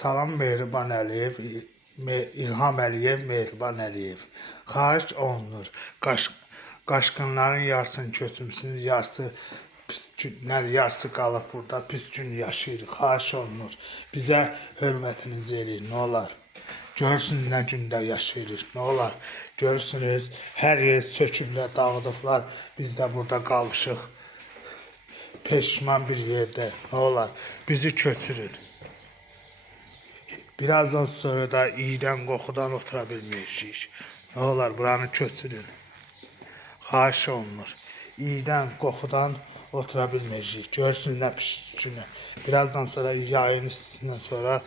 Salam Mehriban Əliyev, İlham Əliyev, Mehriban Əliyev. Xahiş olunur. Qaşqınların yarısını köçmüsünüz, yarısı pis günlər, yarısı qalıb burada pis gün yaşayırıq. Xahiş olunur. Bizə hörmətinizi eləyin, nə olar. Görürsünüz nə gündə yaşayırıq, nə olar. Görürsünüz, hər yeri söküblər, dağıdıblar. Biz də burada qalmışıq. Peşman bir yerdə, nə olar. Bizi köçürün. Birazdan sonra da iyiden qoxudan otura bilməyəcəyik. Nə olar, buranı köçürün. Xahiş olunur. İyiden qoxudan otura bilməyəcəyik. Görsün nə pis günü. Birazdan sonra yayın istisindən sonra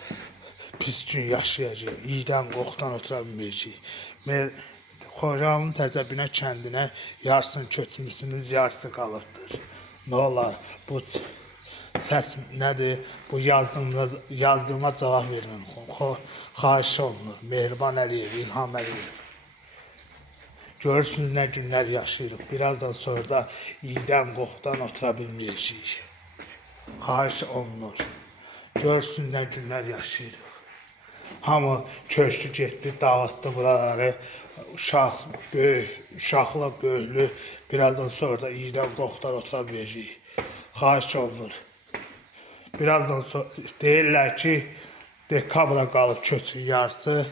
pis gün yaşayacağıq. İyiden qoxudan otura bilməyəcəyik. Xocalı'nın Təzəbinə kəndinə yarısını köçmüsünüz, yarısı qalıbdır. Nə olar, bu səs nədir? Bu yazdığıma cavab verin. Xahiş olunur. Mehriban Əliyev, İlham Əliyev. Görürsünüz nə günlər yaşayırıq. Birazdan sonra da iyiden qoxudan otura bilməyəcəyik. Xahiş olunur. Görürsünüz nə günlər yaşayırıq. Hamı köçdü, getdi, dağıtdı buraları. Uşaqlı, böyüklü. Birazdan sonra da iyiden qoxudan otura bilməyəcəyik. Xahiş olunur. Birazdan sonra deyirlər ki, dekabra qalıb köçün yarısı.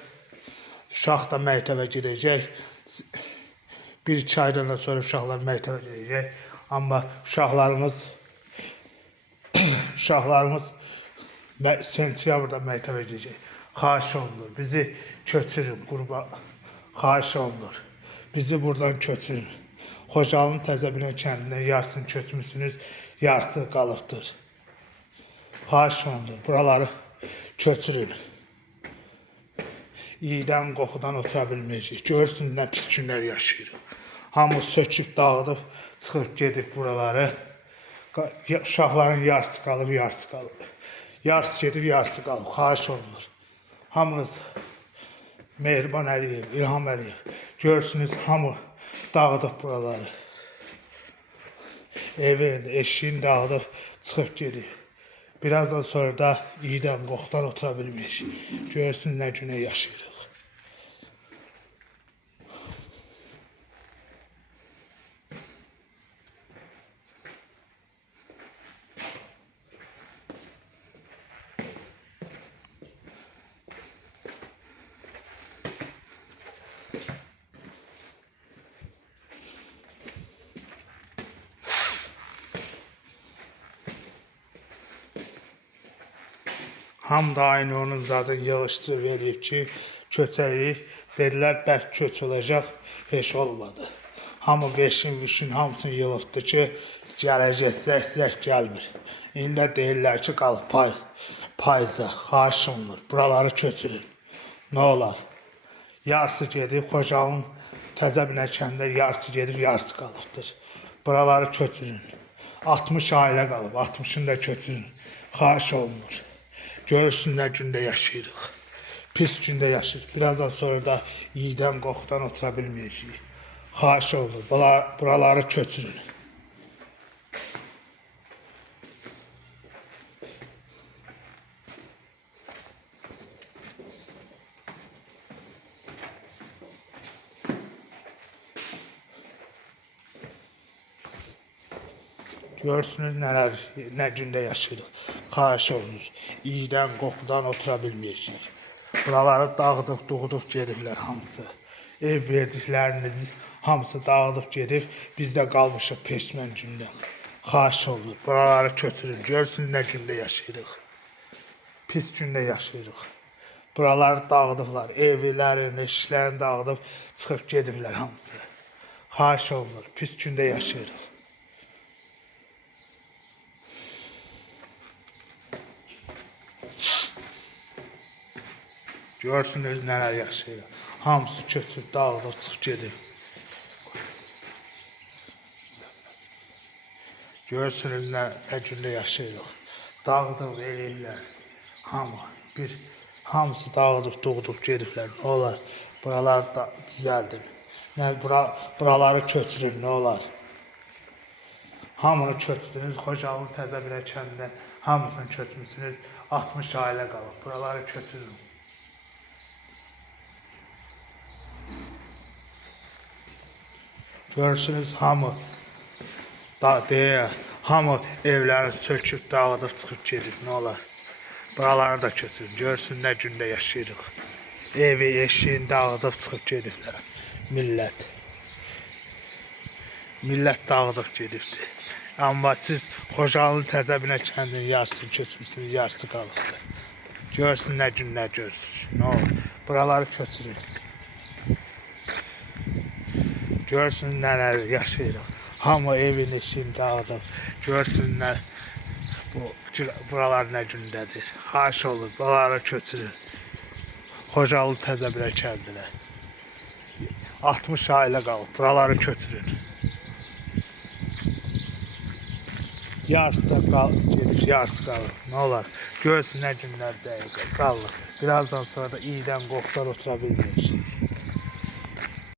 Uşaq da məktəbə gedəcək. 1-2 aydan sonra uşaqlar məktəbə gedəcək. Amma uşaqlarımız sentyabrda məktəbə gedəcək. Xahiş olunur. Bizi köçürün, qurban. Xahiş olunur. Bizi buradan köçürün. Xocalı'nın Təzəbinə kəndinə yarısını köçmüsünüz, yarısı qalıbdır. Xahiş olunur. Buraları köçürün. İyiden qoxudan otura bilməyəcəyik. Görürsünüz nə pis günlər yaşayırıq. Hamı söküb, dağıdıb, çıxıb gedib buraları. Uşaqların yarısı qalıb, yarısı qalıb. Yarısı gedib, yarısı qalıb. Xahiş olunur. Hamınız Mehriban Əliyev, İlham Əliyev. Görürsünüz hamı dağıdıb buraları. Evin, eşiğini dağıdıb, çıxıb gedib. Birazdan sonra da iyiden qoxudan otura bilməyəcəyik. Görürsünüz nə günə yaşayırıq. Ham da aynı onun zaten yığışdır verib ki, köçərik. Dedilər, bərk köç olacaq, heç olmadı. Hamı veşin, hamısını yığıbdı ki, gələcək, zək gəlmir. İndi də deyirlər ki, qalıb payıza, xahiş olunur. Buraları köçürün. Nə olar? Yarısı gedib, Xocalı'nın Təzəbinə kəndində yarısı gedib, yarısı qalıbdır. Buraları köçürün. 60 ailə qalıb, 60'ını da köçürün. Xahiş olunur. Görürsün nə gündə yaşayırıq. Pis gündə yaşayırıq. Birazdan sonra da iyiden qoxudan otura bilməyəcəyik. Xahiş olunur. Buraları köçürün. Görürsünüz nə gündə yaşayırıq. Xahiş olunur. İyiden qoxudan otura bilməyəcəyik. Buraları dağıdıb, doğudub gediblər hamısı. Ev verdikləriniz hamısı dağıdıb gedib. Biz də qalmışıq peşman gündən. Xahiş olunur. Buraları köçürün. Görürsünüz nə gündə yaşayırıq. Pis gündə yaşayırıq. Buraları dağıdıblar. Evlərin, eşiklərini dağıdıb çıxıb gediblər hamısı. Xahiş olunur. Pis gündə yaşayırıq. Görürsünüz nələr yaşayırıq. Hamısı köçüb, dağıdıb, çıxıb gedib. Görürsünüz nə gündə yaşayırıq. Dağıdıb, eləyirlər. Hamısı dağıdıb, doğudub gediblər. Nə olar? Buraları da düzəldin. Buraları köçürün, nə olar? Hamını köçdünüz, Xocalı'nın Təzəbinə kəndindən hamısını köçmüsünüz. 60 ailə qalıb. Buraları köçürün. Görürsünüz hamı hamı evlərini söküb, dağıdıb çıxıb gedir. Nə olar? Buraları da köçürün. Görsün nə gündə yaşayırıq. Evi, eşiğini dağıdıb çıxıb gediblər. Millət dağıdıb gedibdir. Amma siz Xocalı Təzəbinə kəndinin yarısını köçmüsünüz, yarısı qalıbdır. Görsün nə günlər görürsün. Nə olur? Buraları köçürün. Görsün nələr yaşayırıq. Hamı evin eşiğini dağıdıb. Görsünlər buralar nə gündədir. Xahiş olur, buraları köçürün. Xocalı Təzəbinə kəndinə. 60 ailə qalıb. Buraları köçürün. Yarısı da gedir, yarısı qalır. Nə olar? Görsün nə günlər qalır. Birazdan sonra da iyiden qorxudan otura bilmiyoruz.